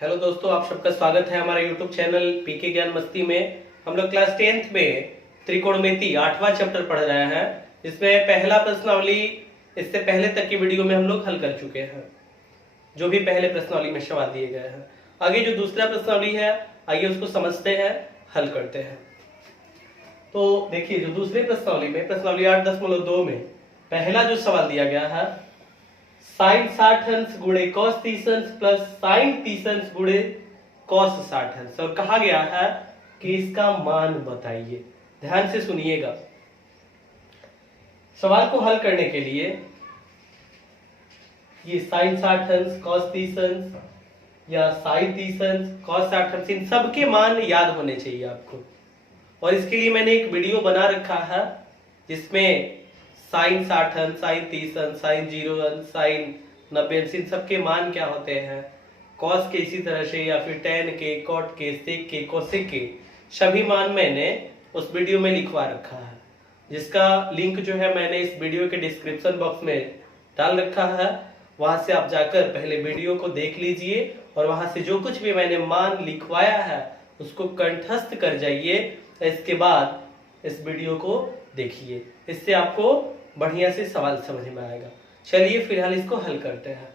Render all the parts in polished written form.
Hello दोस्तों, आप सबका स्वागत है हमारे यूट्यूब चैनल पीके ज्ञान मस्ती में। हम लोग क्लास 10th में त्रिकोणमिति 8वां चैप्टर पढ़ रहे हैं। इसमें पहला प्रश्नावली इससे पहले तक की वीडियो में हम लोग हल कर चुके हैं, जो भी पहले प्रश्नावली में सवाल दिए गए हैं। आगे जो दूसरा प्रश्नावली है, आइए उसको समझते हैं, हल करते हैं। तो देखिए, जो दूसरे प्रश्नावली में प्रश्नावली 8.2 में पहला जो सवाल दिया गया है, साइन 60 अंश गुणे कॉस 30 अंश प्लस साइन 30 अंश गुणे कॉस 60 अंश, और कहा गया है कि इसका मान बताइए। ध्यान से सुनिएगा। सवाल को हल करने के लिए ये साइन 60 अंश कॉस 30 अंश या साइन 30 अंश कॉस 60 अंश, इन सब के मान याद होने चाहिए आपको। और इसके लिए मैंने एक वीडियो बना रखा है जिसमें साइन 60 अंश, साइन 30 अंश, साइन 0 अंश, साइन 90 अंश, इन सबके मान क्या होते हैं, कॉस के इसी तरह से, या फिर टेन के, कॉट के, सेक के, कोसेक के सभी मान मैंने उस वीडियो में लिखवा रखा है, जिसका लिंक जो है मैंने इस वीडियो के डिस्क्रिप्शन बॉक्स में डाल रखा है। वहां से आप जाकर पहले वीडियो को देख लीजिए और वहां से जो कुछ भी मैंने मान लिखवाया है उसको कंठस्थ कर जाइए। इसके बाद इस वीडियो को देखिए, इससे आपको बढ़िया से सवाल समझ में आएगा। चलिए फिलहाल इसको हल करते हैं।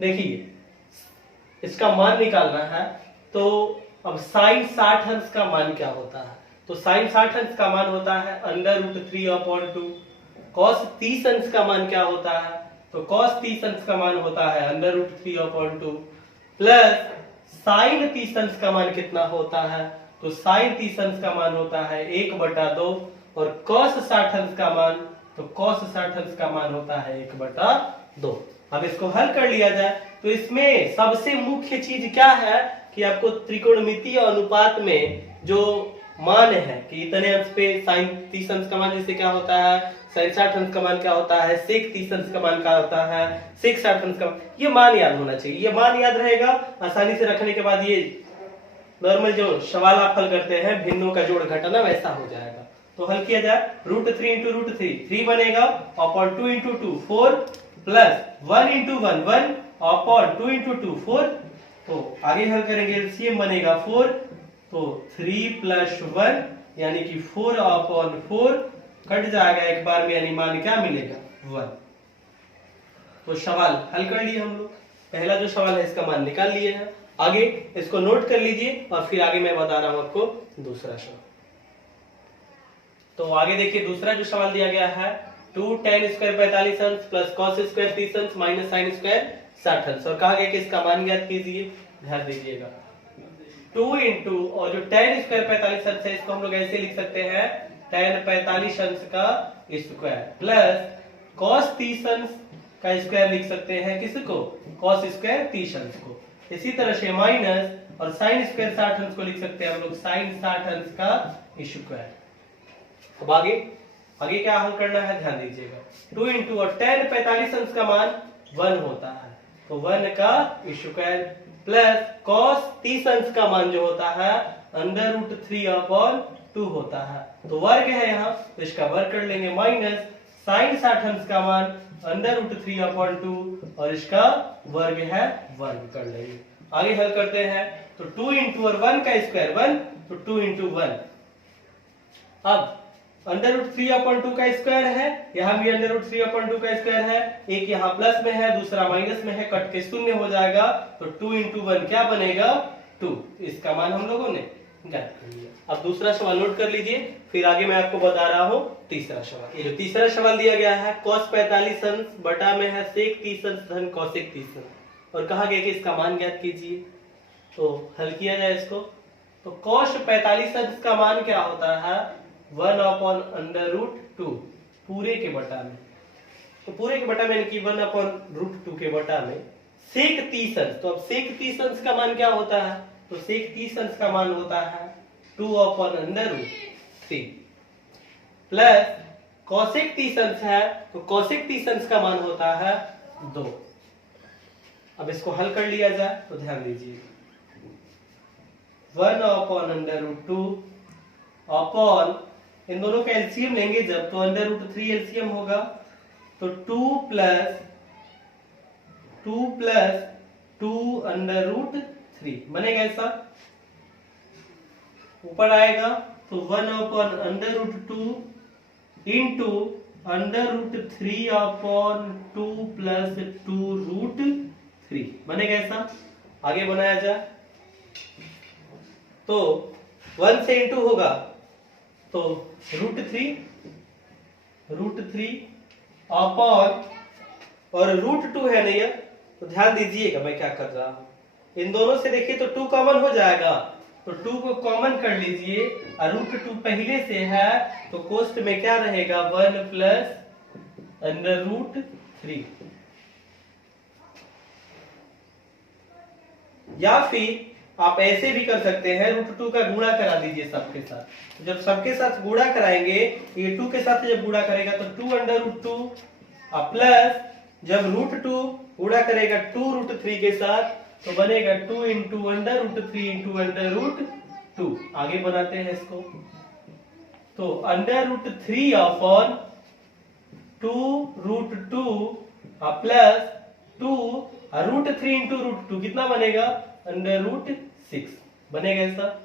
देखिए, इसका मान निकालना है, तो अब साइन 60 अंश का मान क्या होता है, तो साइन 60 अंश का मान होता है √3/2। कॉस 30 अंश का मान क्या होता है, तो कॉस 30 अंश का मान होता है √3/2 प्लस साइन 30 अंश का मान कितना होता है, तो साइन 30 अंश का मान होता है 1/2, और कॉस 60 अंश का मान, तो कॉस 60 अंश का मान होता है 1/2। अब इसको हल कर लिया जाए तो इसमें सबसे मुख्य चीज क्या है कि आपको त्रिकोणमितीय अनुपात में जो मान है कि इतने अंश पे साइन 30 अंश का मान जैसे क्या होता है, साइन 60 अंश का मान क्या होता है, सेक 30 अंश का मान क्या होता है, सेक 60 अंश का, ये मान याद होना चाहिए। ये मान याद रहेगा, आसानी से रखने के बाद ये नॉर्मल जो सवाल आप हल करते हैं भिन्नों का जोड़ घटाना वैसा हो जाएगा। तो हल किया जाए, √3 इंटू √3 3 बनेगा, upon 2 into 2 4, plus 1 into 1 1, upon 2 into 2 4। तो आगे हल करेंगे, एलसीएम बनेगा 4, तो 3 प्लस 1 यानी कि 4 अपॉन 4 कट जाएगा एक बार में, यानी मान क्या मिलेगा 1। तो सवाल हल कर लिए हम लोग। पहला जो सवाल है इसका मान निकाल लिए हैं। आगे इसको नोट कर लीजिए और फिर आगे मैं बता रहा हूं आपको दूसरा सवाल। तो आगे देखिए, दूसरा जो सवाल दिया गया है, 2 tan स्क्वायर 45 अंश प्लस कॉस स्क्वायर 30 अंश माइनस साइन स्क्वायर 60 अंश, और कहा गया कि इसका मान ज्ञात कीजिए। ध्यान दीजिएगा, 2 इंटू, और जो tan स्क्वायर 45 अंश है इसको हम लोग ऐसे लिख सकते हैं tan 45 अंश का स्क्वायर, प्लस कॉस 30 अंश का स्क्वायर लिख सकते हैं किसको, कॉस स्क्वायर 30 अंश को। इसी तरह से माइनस, और साइन स्क्वायर 60 अंश को लिख सकते हैं हम लोग साइन 60 अंश का स्क्वायर। अब आगे क्या हल करना है, ध्यान दीजिएगा। 2 इंटू, और tan 45 अंश का मान 1 होता है, तो 1 का स्क्वायर, प्लस कॉस 30 अंश का मान जो होता है √3/2 होता है, तो वर्ग है यहाँ, तो इसका वर्ग कर लेंगे, माइनस साइन 60 अंश का मान √3/2, और इसका वर्ग है 1 कर लेंगे। आगे हल करते हैं, तो 2 इंटू, और 1 का स्क्वायर 1, तो 2 इंटू 1। अब √3/2 का स्क्वायर है, यहाँ भी √3/2 का स्क्वायर है, एक यहाँ प्लस में है दूसरा माइनस में है, कट के शून्य हो जाएगा, तो 2 इंटू 1 क्या बनेगा 2। इसका मान हम लोगों ने ज्ञात कर लिया। अब दूसरा सवाल नोट कर लीजिए, फिर आगे मैं आपको बता रहा हूँ तीसरा सवाल। ये जो तीसरा सवाल दिया गया है, cos 45 अंश बटा में है सेक 30 अंश धन कोसेक 30 अंश, और कहा गया कि इसका मान ज्ञात कीजिए। तो हल किया जाए इसको, तो cos 45 अंश का मान क्या होता है 1/√2 पूरे के बटा में, तो पूरे के बटा में यानी कि 1/√2 के बटा में सेक 30 अंश, तो अब सेक 30 अंश का मान क्या होता है, तो सेक 30 अंश का मान होता है 2/√3, प्लस कोसेक 30 अंश है, तो कोसेक 30 अंश का मान होता है 2। अब इसको हल कर लिया जाए, तो ध्यान दीजिए, 1/√2 अपॉन, इन दोनों का एलसीएम लेंगे जब, तो √3 एलसीएम होगा, तो 2 प्लस 2√3 बनेगा ऐसा। ऊपर आएगा तो 1/√2 इंटू √3/2 प्लस 2√3 बनेगा ऐसा। आगे बनाया जाए तो 1 से इंटू होगा तो √3 अपॉन और √2 है नहीं है तो ध्यान दीजिएगा मैं क्या कर रहा हूं। इन दोनों से देखिए तो 2 कॉमन हो जाएगा तो 2 को कॉमन कर लीजिए और √2 पहले से है तो कोष्ट में क्या रहेगा 1 प्लस √3। या फिर आप ऐसे भी कर सकते हैं √2 का गुणा करा दीजिए सबके साथ। जब सबके साथ गुणा कराएंगे ये 2 के साथ जब गुणा करेगा तो 2√2 प्लस जब √2 गुणा करेगा 2√3 के साथ तो बनेगा 2 इंटू √3 इंटू √2। आगे बनाते हैं इसको तो √3 अपॉन 2√2 प्लस 2 √3 इंटू √2 कितना बनेगा √6 बनेगा ऐसा।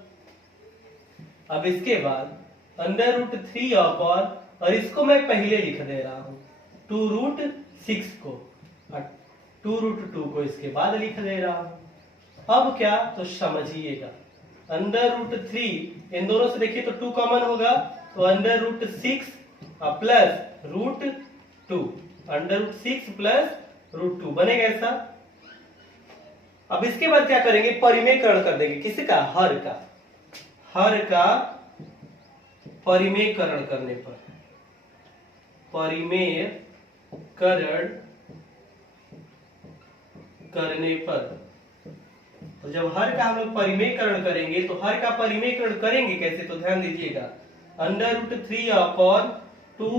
अब इसके बाद √3 अपॉन और इसको मैं पहले लिख दे रहा हूं 2√6 को और 2√2 को इसके बाद लिख दे रहा हूं। अब क्या तो समझिएगा √3 इन दोनों से देखिए तो 2 कॉमन होगा तो √6 प्लस √2 √6 प्लस √2 बनेगा ऐसा। अब इसके बाद क्या करेंगे परिमेयकरण कर देंगे किसका हर का परिमेयकरण करने पर तो जब हर का हम लोग परिमेयकरण करेंगे तो हर का परिमेयकरण करेंगे कैसे तो ध्यान दीजिएगा √3 अपॉन 2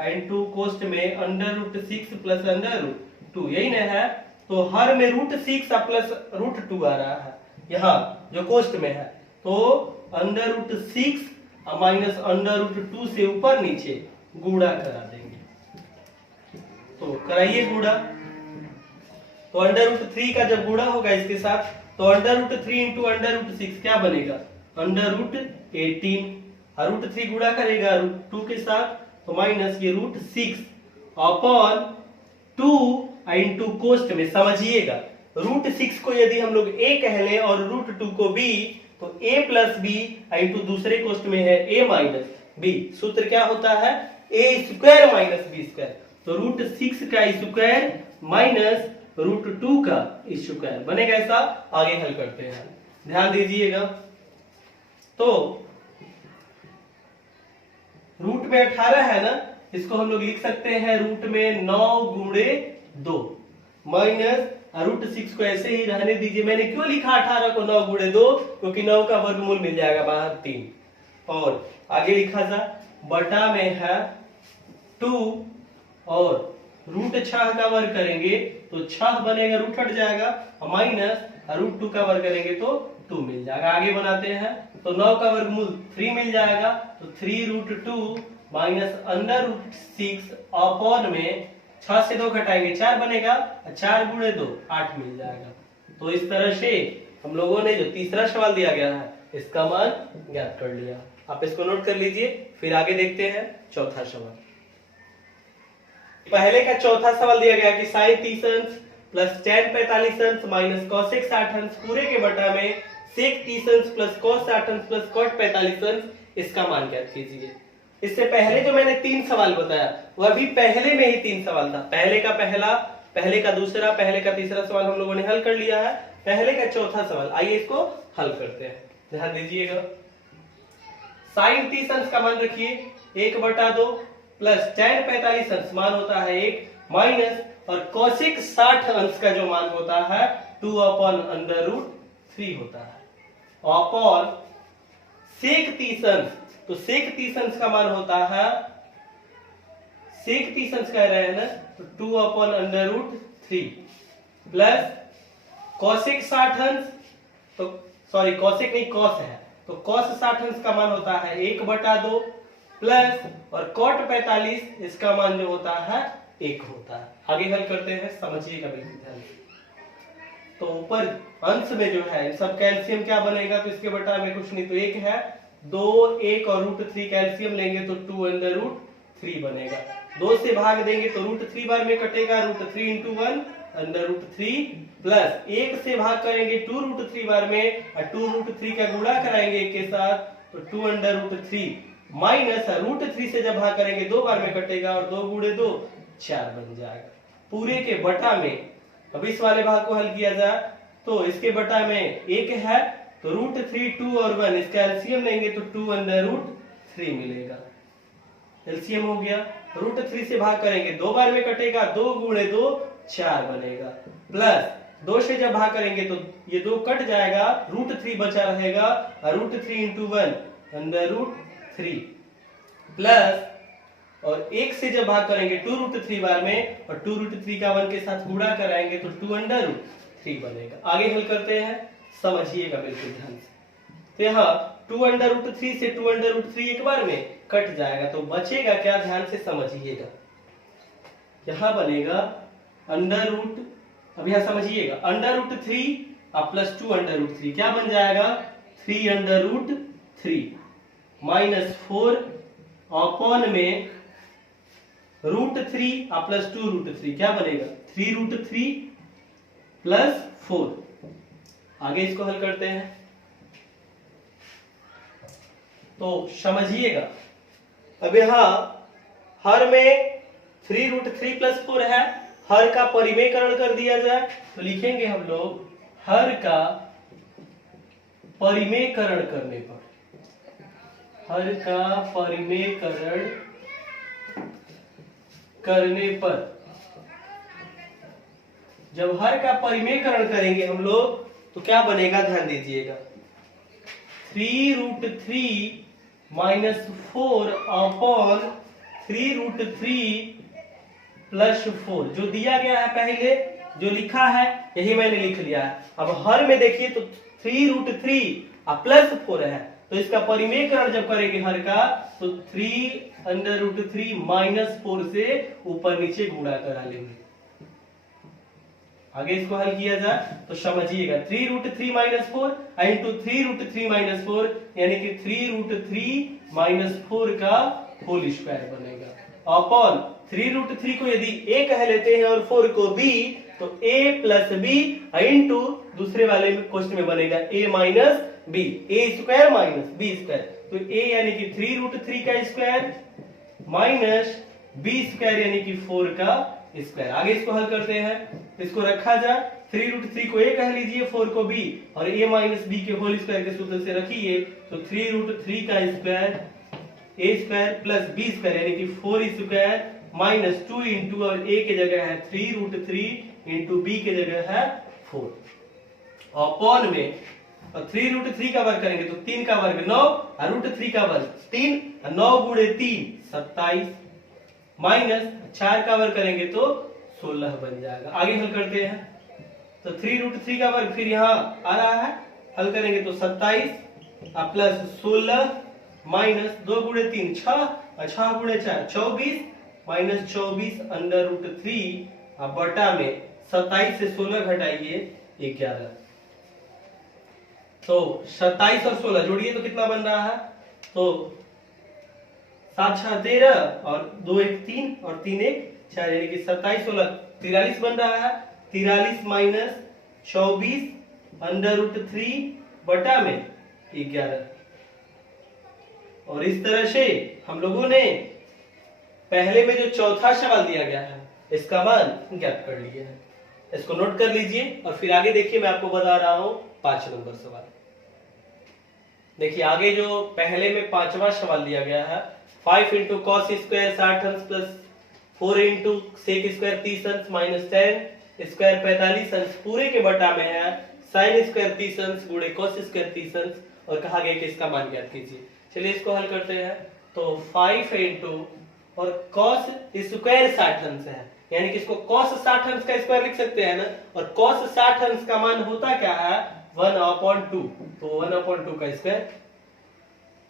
एंड 2 कोष्ट में √6 प्लस √2 यही ना है तो हर में √6 प्लस √2 आ रहा है यहाँ जो कोष्ट में है तो √6 माइनस √2 से ऊपर नीचे गुणा करा देंगे। तो कराइए गुणा तो √3 का जब गुणा होगा इसके साथ तो √3 इंटू √6 क्या बनेगा √18 √3 गुणा करेगा √2 के साथ तो माइनस ये √6 अपॉन 2 इंटू कोष्ट में समझिएगा √6 को यदि हम लोग a कह लें और √2 को b तो a प्लस b इंटू दूसरे कोष्ट में है a माइनस b। सूत्र क्या होता है a square minus b square तो √6 का स्क्वायर माइनस √2 का स्क्वायर बनेगा ऐसा। आगे हल करते हैं ध्यान दीजिएगा तो रूट में 18 है ना इसको हम लोग लिख सकते हैं रूट में 9 गुणे 2 माइनस √6 को ऐसे ही रहने दीजिए। मैंने क्यों लिखा 18 को 9 गुणे 2 क्योंकि 9 का वर्गमूल मिल जाएगा बाहर 3 और आगे लिखा जा बटा में है 2 और √6 का वर्ग करेंगे तो 6 बनेगा रूट हट जाएगा और माइनस √2 का वर्ग करेंगे तो 2 मिल जाएगा। आगे बनाते हैं तो 9 का वर्गमूल 3 मिल जाएगा तो 3√2 माइनस √6 अपॉन में 6 से 2 घटाएंगे 4 बनेगा 4 गुणे 2 8 मिल जाएगा। तो इस तरह से हम लोगों ने जो तीसरा सवाल दिया गया है इसका मान ज्ञात कर लिया। आप इसको नोट कर लीजिए फिर आगे देखते हैं चौथा सवाल। पहले का चौथा सवाल दिया गया कि sin 30 अंश प्लस tan 45 अंश माइनस cosec 60 अंश पूरे के बटा में sec 30 अंश प्लस cos 60 अंश प्लस cot 45 अंश इसका मान ज्ञात कीजिए। इससे पहले जो मैंने 3 सवाल बताया वह भी पहले में ही 3 सवाल था। पहले का पहला, पहले का दूसरा, पहले का तीसरा सवाल हम लोगों ने हल कर लिया है। पहले का चौथा सवाल आइए इसको हल करते हैं ध्यान दीजिएगा। sin 30 अंश का मान रखिए 1/2 प्लस tan 45 अंश मान होता है 1 माइनस और cosec 60 अंश का जो मान होता है 2/√3 होता है अपॉन sec 30 अंश तो sec 30 अंश का मान होता है sec 30 अंश कह रहे हैं ना तो 2/√3 प्लस cosec 60 अंश तो सॉरी cosec नहीं cos है तो cos 60 अंश का मान होता है 1/2 प्लस और cot 45 इसका मान जो होता है 1 होता है। आगे हल करते हैं समझिएगा बिल्कुल ध्यान से। तो ऊपर अंश में जो है सब कैल्शियम क्या बनेगा, तो इसके बटा में कुछ नहीं तो एक है, 2 1 और √3 कैल्शियम लेंगे तो 2√3 बनेगा। 2 से भाग देंगे तो √3 बार में कटेगा, √3 × 1 √3 प्लस 1 से भाग करेंगे 2√3 बार में और 2√3 का गुणा कराएंगे एक के साथ तो 2√3 माइनस √3 से जब भाग करेंगे 2 बार में कटेगा और 2 × 2 4 बन जाएगा पूरे के बटा में। अब इस वाले भाग को हल किया जाए तो इसके बटा में 1 है तो √3 2 और 1 इसका एलसीएम लेंगे तो 2√3 मिलेगा, एलसीएम हो गया। √3 से भाग करेंगे 2 बार में कटेगा, 2 × 2 4 बनेगा, प्लस 2 से जब भाग करेंगे तो ये 2 कट जाएगा, √3 बचा रहेगा और √3 × 1 √3 प्लस और 1 से जब भाग करेंगे 2√3 बार में और 2√3 का 1 के साथ गुणा कराएंगे तो 2√3 बनेगा। आगे हल करते हैं, समझिएगा बिल्कुल ध्यान से। तो यहाँ 2√3 से 2√3 एक बार में कट जाएगा तो बचेगा क्या, ध्यान से समझिएगा। यहाँ बनेगा √, अब यहाँ समझिएगा √3 प्लस 2√3 क्या बन जाएगा 3√3 माइनस 4 अपॉन में √3 प्लस 2√3 क्या बनेगा 3√3 प्लस 4। आगे इसको हल करते हैं तो समझिएगा। अब यहाँ हर में 3√3 प्लस 4 है, हर का परिमेयकरण कर दिया जाए तो लिखेंगे हम लोग हर का परिमेयकरण करने पर, हर का परिमेयकरण करने पर, जब हर का परिमेयकरण करेंगे हम लोग तो क्या बनेगा, ध्यान दीजिएगा 3√3 माइनस 4 अपॉन 3√3 प्लस 4 जो दिया गया है पहले जो लिखा है यही मैंने लिख लिया है। अब हर में देखिए तो 3√3 प्लस 4 है तो इसका परिमेयकरण जब करेंगे हर का तो 3√3 माइनस 4 से ऊपर नीचे गुणा करा लेंगे। आगे इसको हल किया जाए तो समझिएगा 3√3 माइनस 4 इंटू 3√3 माइनस 4 यानी कि 3√3 माइनस 4 का होल स्क्वायर बनेगा अपॉन 3√3 को यदि a कह लेते हैं और 4 को b तो a प्लस b इंटू दूसरे वाले में क्वेश्चन में बनेगा a minus b, a square minus b square तो a यानी कि 3√3 का स्क्वायर माइनस b स्क्वायर यानी कि 4 का स्क्वायर। आगे इसको हल करते हैं, इसको रखा जाए 3√3 को a कह लीजिए 4 को b और a माइनस b के होल स्क्वायर के सूत्र से रखिए तो 3√3 का square a square plus b square यानी कि 4 स्क्वायर माइनस 2 इंटू और a की जगह है 3√3 इंटू b की जगह है 4 अपॉन में और 3√3 का वर्ग करेंगे तो 3 का वर्ग 9 और √3 का वर्ग 3 9 × 3 27 माइनस 4 का वर्ग करेंगे तो 16 बन जाएगा। आगे हल करते हैं तो 3√3 का वर्ग फिर यहाँ आ रहा है, हल करेंगे तो 27 प्लस 16 माइनस 2 × 3 6 और 6 × 4 24 माइनस 24 √3 बटा में 27 से 16 घटाइए 11 तो 27 और 16 जोड़िए तो कितना बन रहा है तो 7 6 13 और 2 1 3 और 3 1 4 यानी कि 27 16 43 बन रहा है। 43 माइनस 24 √3 बटा में 11 और इस तरह से हम लोगों ने पहले में जो चौथा सवाल दिया गया है इसका मान ज्ञात कर लिया है। इसको नोट कर लीजिए और फिर आगे देखिए मैं आपको बता रहा हूं 5 नंबर सवाल। देखिए आगे जो पहले में 5वां सवाल दिया गया है 5 इंटू कॉस स्क्वायर 60 अंश प्लस 4 इंटू सेक स्क्वायर 30 अंश माइनस 10 स्क्वायर 45 अंश पूरे के बटा में है साइन स्क्वायर 30 अंश गुणे कॉस स्क्वायर 30 अंश और कहा गया कि इसका मान ज्ञात कीजिए। चलिए इसको हल करते हैं तो 5 इंटू और कॉस स्क्वायर 60 अंश है यानी कि इसको कॉस 60 अंश का स्क्वायर लिख सकते हैं ना और कॉस 60 अंश का मान होता क्या है 1/2 तो 1/2 का स्क्वायर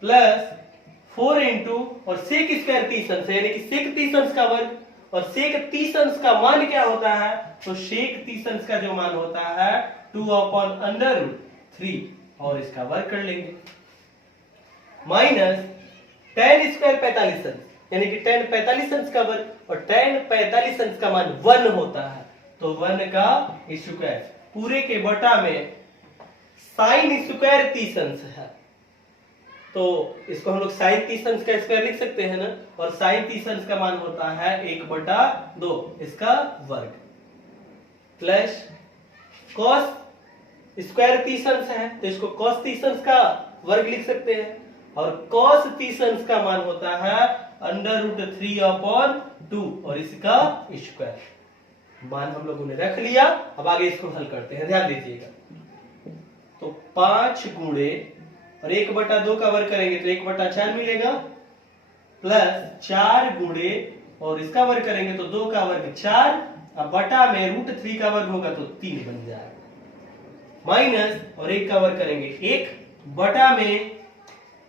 प्लस 4 इंटू और सेक स्क्वायर 30 अंश यानी कि सेक 30 अंश का वर्ग और सेक 30 अंश का मान क्या होता है? तो सेक 30 अंश का जो मान होता है 2/√3 और इसका वर्ग कर लेंगे, माइनस tan स्क्वायर 45 अंश, यानी कि tan 45 अंश का वर्ग, और tan 45 अंश का मान 1 होता है, तो 1 का स्क्वायर पूरे के बटा में sin स्क्वायर 30 अंश है, तो इसको हम लोग sin 30 अंश का स्क्वायर लिख सकते हैं ना, और sin 30 अंश का मान होता है 1/2 इसका वर्ग, प्लस cos स्क्वायर 30 अंश है तो इसको cos 30 अंश का वर्ग लिख सकते हैं, और cos 30 अंश का मान होता है √3/2 और इसका स्क्वायर। मान हम लोगों ने रख लिया, अब आगे इसको हल करते हैं, ध्यान दीजिएगा। तो 5 गुणे और 1/2 का वर्ग करेंगे तो 1/4 मिलेगा, प्लस 4 गुणे और इसका वर्ग करेंगे तो 2 का वर्ग 4, अब बटा में √3 का वर्ग होगा तो 3 बन जाएगा, माइनस और 1 का वर्ग करेंगे 1 बटा में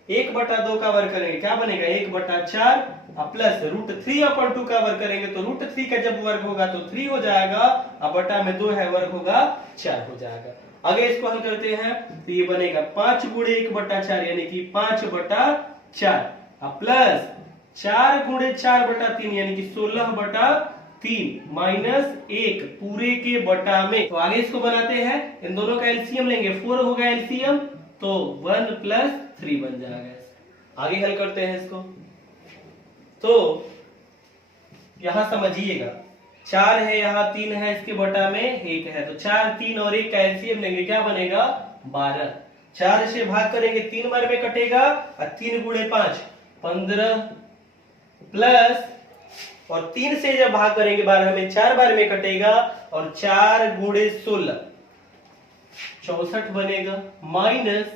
1/2 का वर्ग करेंगे क्या बनेगा 1/4, प्लस √3/2 का वर्ग करेंगे तो √3 का जब वर्ग होगा तो 3 हो जाएगा, अब बटा में 2 है वर्ग होगा 4 हो जाएगा। आगे इसको हल करते हैं तो ये बनेगा 5 गुणे 1/4 यानी कि 5/4, प्लस 4 गुणे 4/3 यानी कि 16/3 माइनस 1 पूरे के बटा में। तो आगे इसको बनाते हैं, इन दोनों का एलसीएम लेंगे, 4 होगा एलसीएम तो 1 + 3 बन जाएगा। आगे हल करते हैं इसको, तो यहां समझिएगा 4 है, यहाँ 3 है, इसके बटा में 1 है, तो 4 3 और 1 का एलसीएम लेंगे क्या बनेगा 12, 4 से भाग करेंगे 3 बार में कटेगा, और 3 गुणे 5 15, प्लस और 3 से जब भाग करेंगे 12 में 4 बार में कटेगा, और 4 गुणे 16 64 बनेगा, माइनस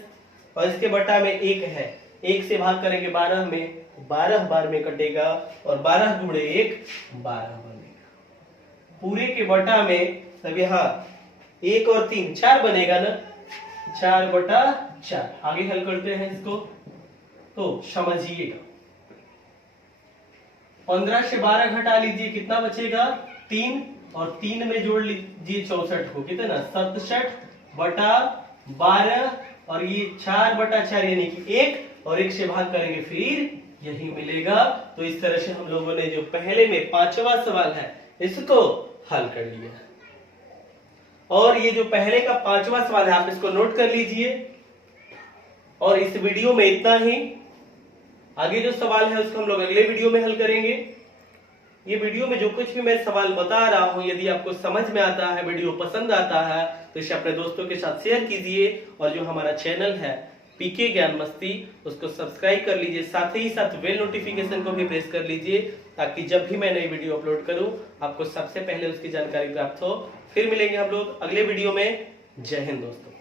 और इसके बटा में 1 है, 1 से भाग करेंगे 12 में 12 बार में कटेगा, और 12 गुणे 1 12 बनेगा, पूरे के बटा में तब यहाँ 1 और 3 4 बनेगा ना, 4/4। आगे हल करते हैं इसको, तो समझिएगा 15 से 12 घटा लीजिए कितना बचेगा 3, और 3 में जोड़ लीजिए 64 को, कितना 67/12, और ये 4/4 यानी कि 1 और 1 से भाग करेंगे फिर यही मिलेगा। तो इस तरह से हम लोगों ने जो पहले में 5वां सवाल है इसको हल कर लिया, और ये जो पहले का 5वां सवाल है आप इसको नोट कर लीजिए, और इस वीडियो में इतना ही। आगे जो सवाल है उसको हम लोग अगले वीडियो में हल करेंगे। ये वीडियो में जो कुछ भी मैं सवाल बता रहा हूं, यदि आपको समझ में आता है, वीडियो पसंद आता है, तो इसे अपने दोस्तों के साथ शेयर कीजिए, और जो हमारा चैनल है पीके ज्ञान मस्ती उसको सब्सक्राइब कर लीजिए, साथ ही साथ बेल नोटिफिकेशन को भी प्रेस कर लीजिए, ताकि जब भी मैं नई वीडियो अपलोड करूं आपको सबसे पहले उसकी जानकारी प्राप्त हो। फिर मिलेंगे हम लोग अगले वीडियो में। जय हिंद दोस्तों।